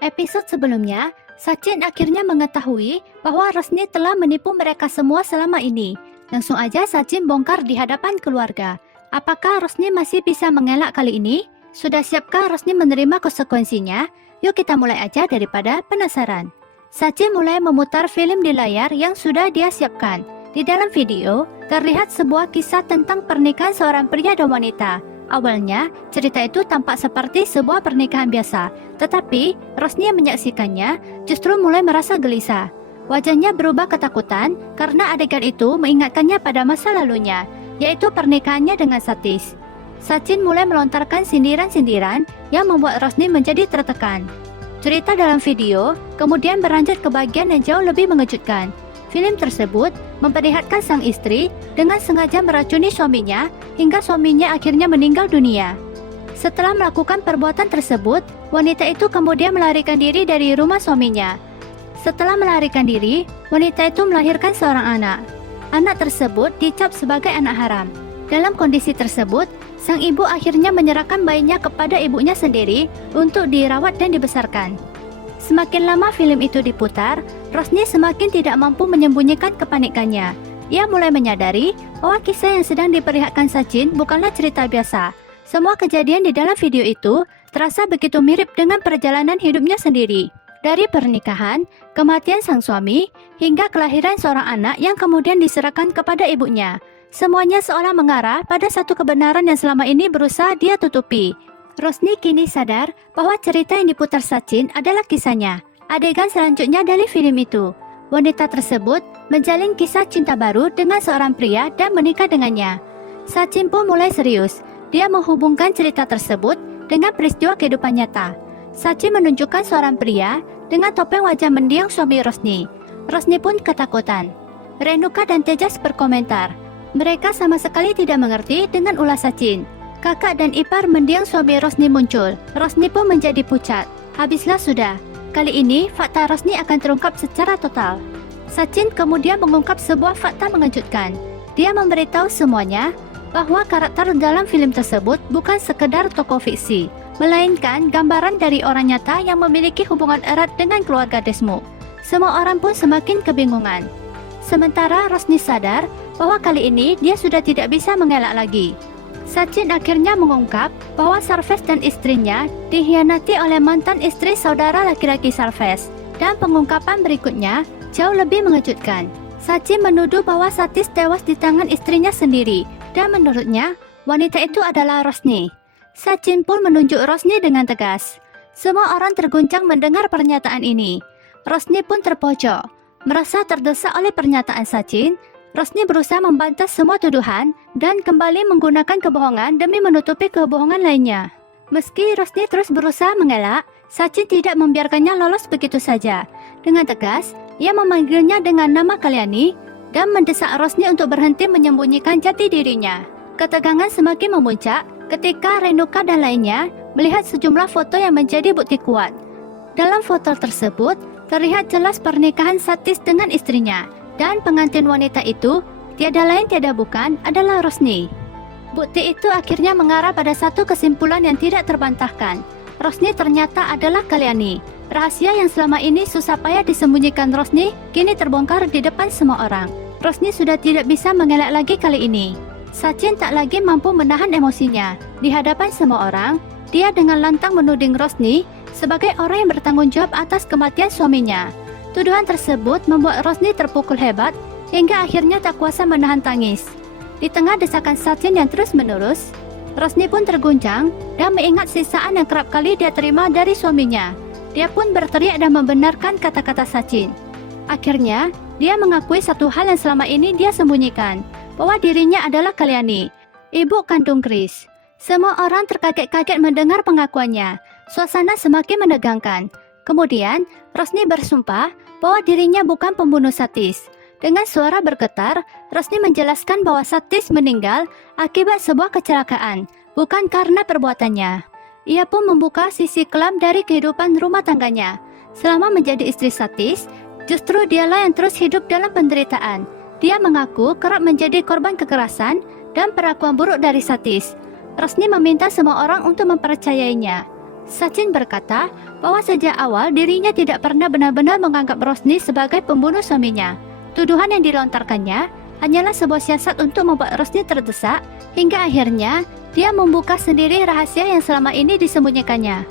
Episode sebelumnya, Sachin akhirnya mengetahui bahwa Rosni telah menipu mereka semua selama ini. Langsung aja Sachin bongkar di hadapan keluarga. Apakah Rosni masih bisa mengelak kali ini? Sudah siapkah Rosni menerima konsekuensinya? Yuk kita mulai aja daripada penasaran. Sachin mulai memutar film di layar yang sudah dia siapkan. Di dalam video, terlihat sebuah kisah tentang pernikahan seorang pria dan wanita. Awalnya, cerita itu tampak seperti sebuah pernikahan biasa, tetapi Rosni yang menyaksikannya justru mulai merasa gelisah. Wajahnya berubah ketakutan karena adegan itu mengingatkannya pada masa lalunya, yaitu pernikahannya dengan Satis. Sachin mulai melontarkan sindiran-sindiran yang membuat Rosni menjadi tertekan. Cerita dalam video kemudian beranjak ke bagian yang jauh lebih mengejutkan. Film tersebut memperlihatkan sang istri dengan sengaja meracuni suaminya hingga suaminya akhirnya meninggal dunia. Setelah melakukan perbuatan tersebut, wanita itu kemudian melarikan diri dari rumah suaminya. Setelah melarikan diri, wanita itu melahirkan seorang anak. Anak tersebut dicap sebagai anak haram. Dalam kondisi tersebut, sang ibu akhirnya menyerahkan bayinya kepada ibunya sendiri untuk dirawat dan dibesarkan. Semakin lama film itu diputar, Rosni semakin tidak mampu menyembunyikan kepanikannya. Ia mulai menyadari bahwa kisah yang sedang diperlihatkan Sachin bukanlah cerita biasa. Semua kejadian di dalam video itu terasa begitu mirip dengan perjalanan hidupnya sendiri. Dari pernikahan, kematian sang suami, hingga kelahiran seorang anak yang kemudian diserahkan kepada ibunya. Semuanya seolah mengarah pada satu kebenaran yang selama ini berusaha dia tutupi. Rosni kini sadar bahwa cerita yang diputar Sachin adalah kisahnya. Adegan selanjutnya dari film itu, wanita tersebut menjalin kisah cinta baru dengan seorang pria dan menikah dengannya. Sachin pun mulai serius. Dia menghubungkan cerita tersebut dengan peristiwa kehidupan nyata. Sachin menunjukkan seorang pria dengan topeng wajah mendiang suami Rosni. Rosni pun ketakutan. Renuka dan Tejas berkomentar. Mereka sama sekali tidak mengerti dengan ulah Sachin. Kakak dan ipar mendiang suami Rosni muncul. Rosni pun menjadi pucat. Habislah sudah. Kali ini fakta Rosni akan terungkap secara total. Sachin kemudian mengungkap sebuah fakta mengejutkan. Dia memberitahu semuanya bahwa karakter dalam film tersebut bukan sekedar tokoh fiksi, melainkan gambaran dari orang nyata yang memiliki hubungan erat dengan keluarga Desmond. Semua orang pun semakin kebingungan. Sementara Rosni sadar bahwa kali ini dia sudah tidak bisa mengelak lagi. Sachin akhirnya mengungkap bahwa Sarfez dan istrinya dikhianati oleh mantan istri saudara laki-laki Sarfez. Dan pengungkapan berikutnya jauh lebih mengejutkan. Sachin menuduh bahwa Satis tewas di tangan istrinya sendiri. Dan menurutnya, wanita itu adalah Rosni. Sachin pun menunjuk Rosni dengan tegas. Semua orang terguncang mendengar pernyataan ini. Rosni pun terpojok. Merasa terdesak oleh pernyataan Sachin, Rosni berusaha membantah semua tuduhan dan kembali menggunakan kebohongan demi menutupi kebohongan lainnya. Meski Rosni terus berusaha mengelak, Sachin tidak membiarkannya lolos begitu saja. Dengan tegas, ia memanggilnya dengan nama Kalyani dan mendesak Rosni untuk berhenti menyembunyikan jati dirinya. Ketegangan semakin memuncak ketika Renuka dan lainnya melihat sejumlah foto yang menjadi bukti kuat. Dalam foto tersebut, terlihat jelas pernikahan Satis dengan istrinya. Dan pengantin wanita itu tiada lain tiada bukan adalah Rosni. Bukti itu akhirnya mengarah pada satu kesimpulan yang tidak terbantahkan. Rosni ternyata adalah Kalyani. Rahasia yang selama ini susah payah disembunyikan Rosni kini terbongkar di depan semua orang. Rosni sudah tidak bisa mengelak lagi kali ini. Sachin tak lagi mampu menahan emosinya. Di hadapan semua orang, dia dengan lantang menuding Rosni sebagai orang yang bertanggung jawab atas kematian suaminya. Tuduhan tersebut membuat Rosni terpukul hebat hingga akhirnya tak kuasa menahan tangis. Di tengah desakan Sachin yang terus-menerus, Rosni pun terguncang dan mengingat siksaan yang kerap kali dia terima dari suaminya. Dia pun berteriak dan membenarkan kata-kata Sachin. Akhirnya, dia mengakui satu hal yang selama ini dia sembunyikan, bahwa dirinya adalah Kalyani, ibu kandung Chris. Semua orang terkaget-kaget mendengar pengakuannya. Suasana semakin menegangkan. Kemudian, Rosni bersumpah bahwa dirinya bukan pembunuh Satis. Dengan suara bergetar, Rosni menjelaskan bahwa Satis meninggal akibat sebuah kecelakaan, bukan karena perbuatannya. Ia pun membuka sisi kelam dari kehidupan rumah tangganya. Selama menjadi istri Satis, justru dialah yang terus hidup dalam penderitaan. Dia mengaku kerap menjadi korban kekerasan dan perlakuan buruk dari Satis. Rosni meminta semua orang untuk mempercayainya. Sachin berkata bahwa sejak awal dirinya tidak pernah benar-benar menganggap Rosni sebagai pembunuh suaminya. Tuduhan yang dilontarkannya hanyalah sebuah siasat untuk membuat Rosni terdesak, hingga akhirnya dia membuka sendiri rahasia yang selama ini disembunyikannya.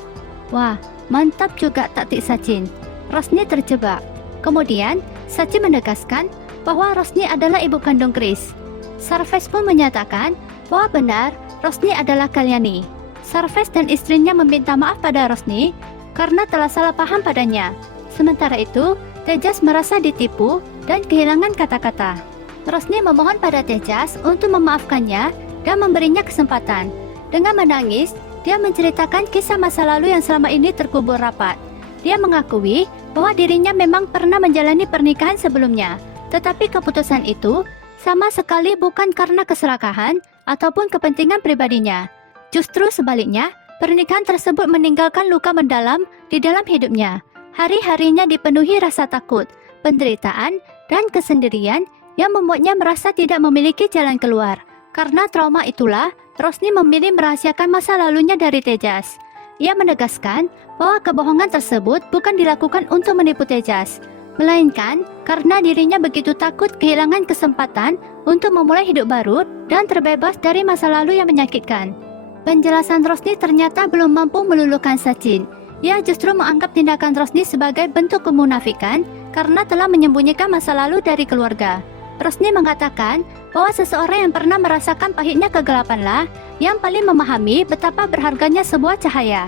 Wah, mantap juga taktik Sachin. Rosni terjebak. Kemudian, Sachin menegaskan bahwa Rosni adalah ibu kandung Chris. Sarfez pun menyatakan bahwa benar Rosni adalah Kalyani. Sarfez dan istrinya meminta maaf pada Rosni karena telah salah paham padanya. Sementara itu, Tejas merasa ditipu dan kehilangan kata-kata. Rosni memohon pada Tejas untuk memaafkannya dan memberinya kesempatan. Dengan menangis, dia menceritakan kisah masa lalu yang selama ini terkubur rapat. Dia mengakui bahwa dirinya memang pernah menjalani pernikahan sebelumnya, tetapi keputusan itu sama sekali bukan karena keserakahan ataupun kepentingan pribadinya. Justru sebaliknya, pernikahan tersebut meninggalkan luka mendalam di dalam hidupnya. Hari-harinya dipenuhi rasa takut, penderitaan, dan kesendirian yang membuatnya merasa tidak memiliki jalan keluar. Karena trauma itulah, Rosni memilih merahasiakan masa lalunya dari Tejas. Ia menegaskan bahwa kebohongan tersebut bukan dilakukan untuk menipu Tejas, melainkan karena dirinya begitu takut kehilangan kesempatan untuk memulai hidup baru dan terbebas dari masa lalu yang menyakitkan. Penjelasan Rosni ternyata belum mampu meluluhkan Sachin. Ia justru menganggap tindakan Rosni sebagai bentuk kemunafikan karena telah menyembunyikan masa lalu dari keluarga. Rosni mengatakan bahwa seseorang yang pernah merasakan pahitnya kegelapanlah yang paling memahami betapa berharganya sebuah cahaya.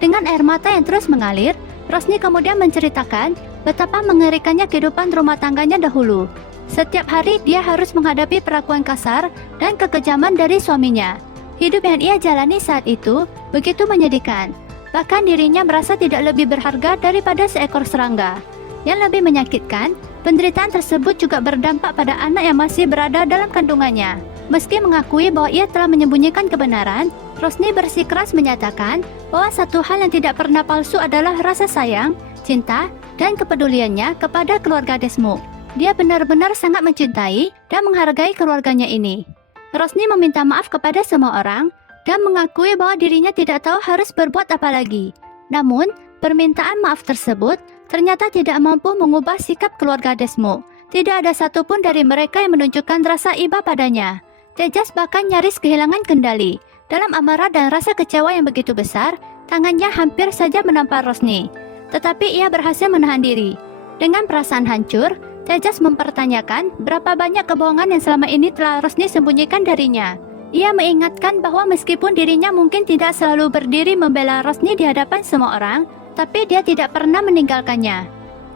Dengan air mata yang terus mengalir, Rosni kemudian menceritakan betapa mengerikannya kehidupan rumah tangganya dahulu. Setiap hari dia harus menghadapi perlakuan kasar dan kekejaman dari suaminya. Hidup yang ia jalani saat itu begitu menyedihkan. Bahkan dirinya merasa tidak lebih berharga daripada seekor serangga. Yang lebih menyakitkan, penderitaan tersebut juga berdampak pada anak yang masih berada dalam kandungannya. Meski mengakui bahwa ia telah menyembunyikan kebenaran, Rosni bersikeras menyatakan bahwa satu hal yang tidak pernah palsu adalah rasa sayang, cinta, dan kepeduliannya kepada keluarga Desmond. Dia benar-benar sangat mencintai dan menghargai keluarganya ini. Rosni meminta maaf kepada semua orang dan mengakui bahwa dirinya tidak tahu harus berbuat apa lagi. Namun, permintaan maaf tersebut ternyata tidak mampu mengubah sikap keluarga Desmond. Tidak ada satupun dari mereka yang menunjukkan rasa iba padanya. Tejas bahkan nyaris kehilangan kendali. Dalam amarah dan rasa kecewa yang begitu besar, tangannya hampir saja menampar Rosni. Tetapi ia berhasil menahan diri. Dengan perasaan hancur, Tejas mempertanyakan berapa banyak kebohongan yang selama ini telah Rosni sembunyikan darinya. Ia mengingatkan bahwa meskipun dirinya mungkin tidak selalu berdiri membela Rosni di hadapan semua orang, tapi dia tidak pernah meninggalkannya.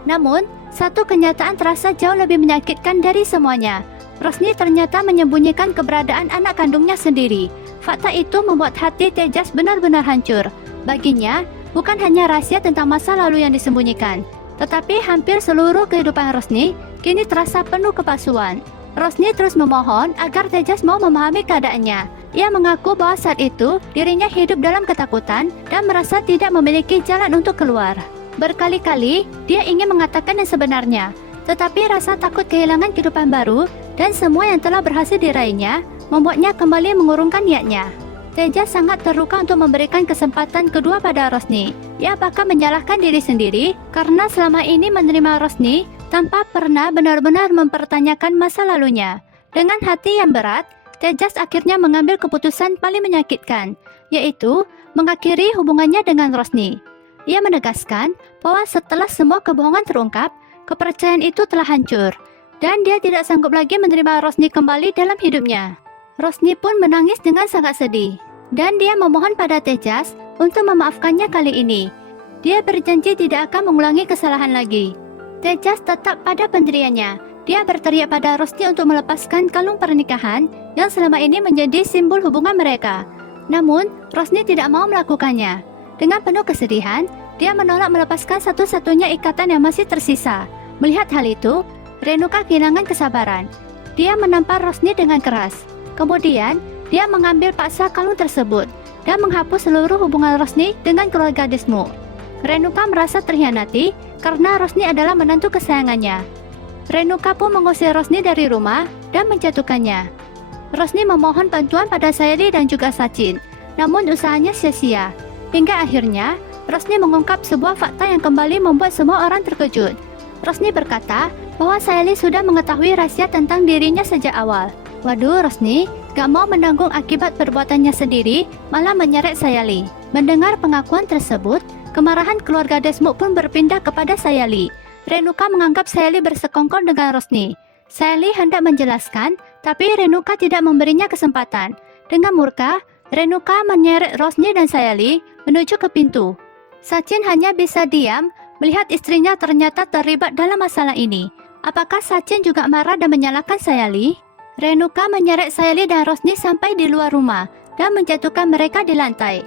Namun, satu kenyataan terasa jauh lebih menyakitkan dari semuanya. Rosni ternyata menyembunyikan keberadaan anak kandungnya sendiri. Fakta itu membuat hati Tejas benar-benar hancur. Baginya, bukan hanya rahasia tentang masa lalu yang disembunyikan, tetapi hampir seluruh kehidupan Rosni kini terasa penuh kepalsuan. Rosni terus memohon agar Tejas mau memahami keadaannya. Ia mengaku bahwa saat itu dirinya hidup dalam ketakutan dan merasa tidak memiliki jalan untuk keluar. Berkali-kali dia ingin mengatakan yang sebenarnya, tetapi rasa takut kehilangan kehidupan baru dan semua yang telah berhasil diraihnya membuatnya kembali mengurungkan niatnya. Tejas sangat terluka untuk memberikan kesempatan kedua pada Rosni. Ia bahkan menyalahkan diri sendiri karena selama ini menerima Rosni tanpa pernah benar-benar mempertanyakan masa lalunya. Dengan hati yang berat, Tejas akhirnya mengambil keputusan paling menyakitkan, yaitu mengakhiri hubungannya dengan Rosni. Ia menegaskan bahwa setelah semua kebohongan terungkap, kepercayaan itu telah hancur, dan dia tidak sanggup lagi menerima Rosni kembali dalam hidupnya. Rosni pun menangis dengan sangat sedih, dan dia memohon pada Tejas untuk memaafkannya kali ini. Dia berjanji tidak akan mengulangi kesalahan lagi. Tejas tetap pada pendiriannya. Dia berteriak pada Rosni untuk melepaskan kalung pernikahan yang selama ini menjadi simbol hubungan mereka. Namun, Rosni tidak mau melakukannya. Dengan penuh kesedihan, dia menolak melepaskan satu-satunya ikatan yang masih tersisa. Melihat hal itu, Renuka kehilangan kesabaran. Dia menampar Rosni dengan keras. Kemudian, dia mengambil paksa kalung tersebut dan menghapus seluruh hubungan Rosni dengan keluarga Desmond. Renuka merasa terhianati karena Rosni adalah menantu kesayangannya. Renuka pun mengusir Rosni dari rumah dan menjatuhkannya. Rosni memohon bantuan pada Sayali dan juga Sachin, namun usahanya sia-sia. Hingga akhirnya, Rosni mengungkap sebuah fakta yang kembali membuat semua orang terkejut. Rosni berkata bahwa Sayali sudah mengetahui rahasia tentang dirinya sejak awal. Waduh, Rosni gak mau menanggung akibat perbuatannya sendiri, malah menyeret Sayali. Mendengar pengakuan tersebut, kemarahan keluarga Desmond pun berpindah kepada Sayali. Renuka menganggap Sayali bersekongkol dengan Rosni. Sayali hendak menjelaskan, tapi Renuka tidak memberinya kesempatan. Dengan murka, Renuka menyeret Rosni dan Sayali menuju ke pintu. Sachin hanya bisa diam melihat istrinya ternyata terlibat dalam masalah ini. Apakah Sachin juga marah dan menyalahkan Sayali? Renuka menyeret Sayali dan Rosni sampai di luar rumah dan menjatuhkan mereka di lantai.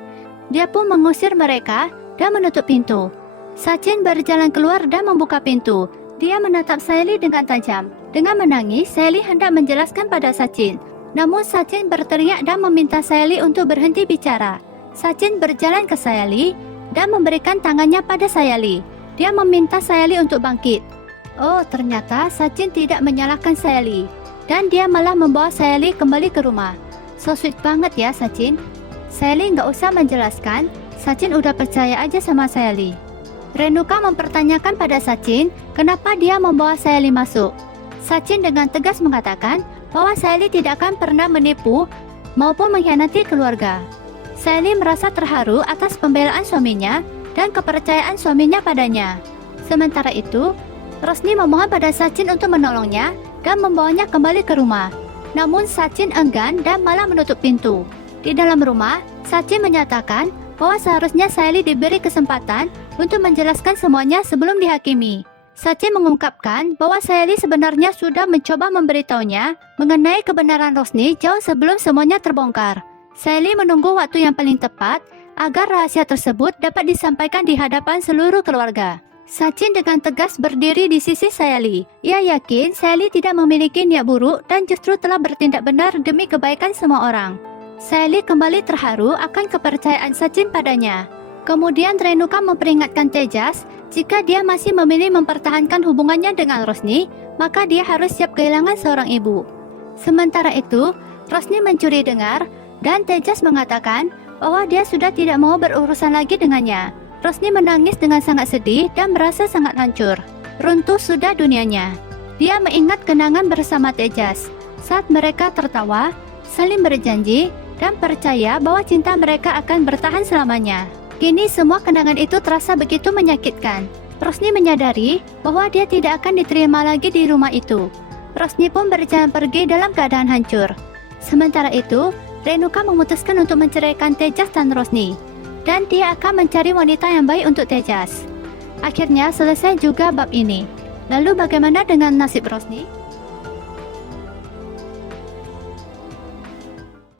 Dia pun mengusir mereka dan menutup pintu. Sachin berjalan keluar dan membuka pintu. Dia menatap Sayali dengan tajam. Dengan menangis, Sayali hendak menjelaskan pada Sachin. Namun Sachin berteriak dan meminta Sayali untuk berhenti bicara. Sachin berjalan ke Sayali dan memberikan tangannya pada Sayali. Dia meminta Sayali untuk bangkit. Oh, ternyata Sachin tidak menyalahkan Sayali. Dan dia malah membawa Sayali kembali ke rumah. So sweet banget ya Sachin. Sayali nggak usah menjelaskan, Sachin udah percaya aja sama Sayali. Renuka mempertanyakan pada Sachin kenapa dia membawa Sayali masuk. Sachin dengan tegas mengatakan bahwa Sayali tidak akan pernah menipu maupun mengkhianati keluarga. Sayali merasa terharu atas pembelaan suaminya dan kepercayaan suaminya padanya. Sementara itu, Rosni memohon pada Sachin untuk menolongnya dan membawanya kembali ke rumah. Namun Sachin enggan dan malah menutup pintu. Di dalam rumah, Sachin menyatakan bahwa seharusnya Sayali diberi kesempatan untuk menjelaskan semuanya sebelum dihakimi. Sachin mengungkapkan bahwa Sayali sebenarnya sudah mencoba memberitahunya mengenai kebenaran Rosni jauh sebelum semuanya terbongkar. Sayali menunggu waktu yang paling tepat agar rahasia tersebut dapat disampaikan di hadapan seluruh keluarga. Sachin dengan tegas berdiri di sisi Sayali. Ia yakin Sayali tidak memiliki niat buruk dan justru telah bertindak benar demi kebaikan semua orang. Sayali kembali terharu akan kepercayaan Sachin padanya. Kemudian Renuka memperingatkan Tejas, jika dia masih memilih mempertahankan hubungannya dengan Rosni, maka dia harus siap kehilangan seorang ibu. Sementara itu, Rosni mencuri dengar dan Tejas mengatakan bahwa dia sudah tidak mau berurusan lagi dengannya. Rosni menangis dengan sangat sedih dan merasa sangat hancur. Runtuh sudah dunianya. Dia mengingat kenangan bersama Tejas. Saat mereka tertawa, saling berjanji, dan percaya bahwa cinta mereka akan bertahan selamanya. Kini semua kenangan itu terasa begitu menyakitkan. Rosni menyadari bahwa dia tidak akan diterima lagi di rumah itu. Rosni pun berjalan pergi dalam keadaan hancur. Sementara itu, Renuka memutuskan untuk menceraikan Tejas dan Rosni. Dan dia akan mencari wanita yang baik untuk Tejas. Akhirnya selesai juga bab ini. Lalu bagaimana dengan nasib Rosni?